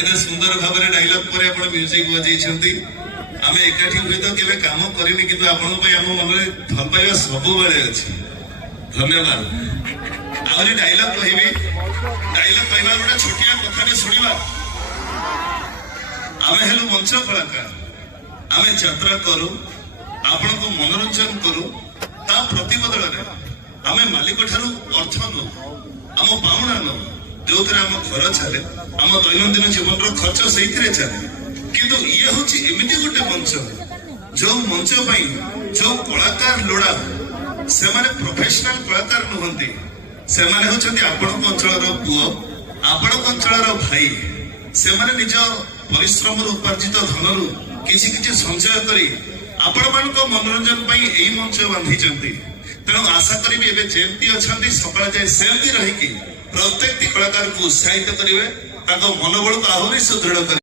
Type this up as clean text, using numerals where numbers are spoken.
एते सुंदर भाव में डायलॉग पर आपण म्यूजिक बजाई आम एकाठी हुए तो केवे काम करनी कि आपण आम मन में भल पाइबा सब बेले अच्छी धन्यवाद आहरी डायलॉग कहबी डायलॉग कहवा गोटे छोटिया कथा शुणा आम हेलु मंच कलाकार आम यात्रा करू आपण को मनोरंजन करू ता प्रतिबदल आम मालिक ठारू अर्थ नौ आम पाउना नौ जो आम घर चले आम दैनंदिन जीवन खर्च से चले किंतु ये हूँ एमती गोटे मंच जो मंच जो कलाकार लोड़ा से माने प्रोफेशनल कलाकार नुहंती से माने होचंती आपण अंचल पुओ आपण अंचल भाई से माने निज परिश्रम उपार्जित धन रु किसी किसी संचय करी आपण मान मनोरंजन यही मंच बांधी तेणु आशा करी एवं जमी अच्छा सका जाए सेमती रही प्रत्येक कलाकार को उत्साहित करेंगे मनोबल को आहरी सुदृढ़ करेंगे।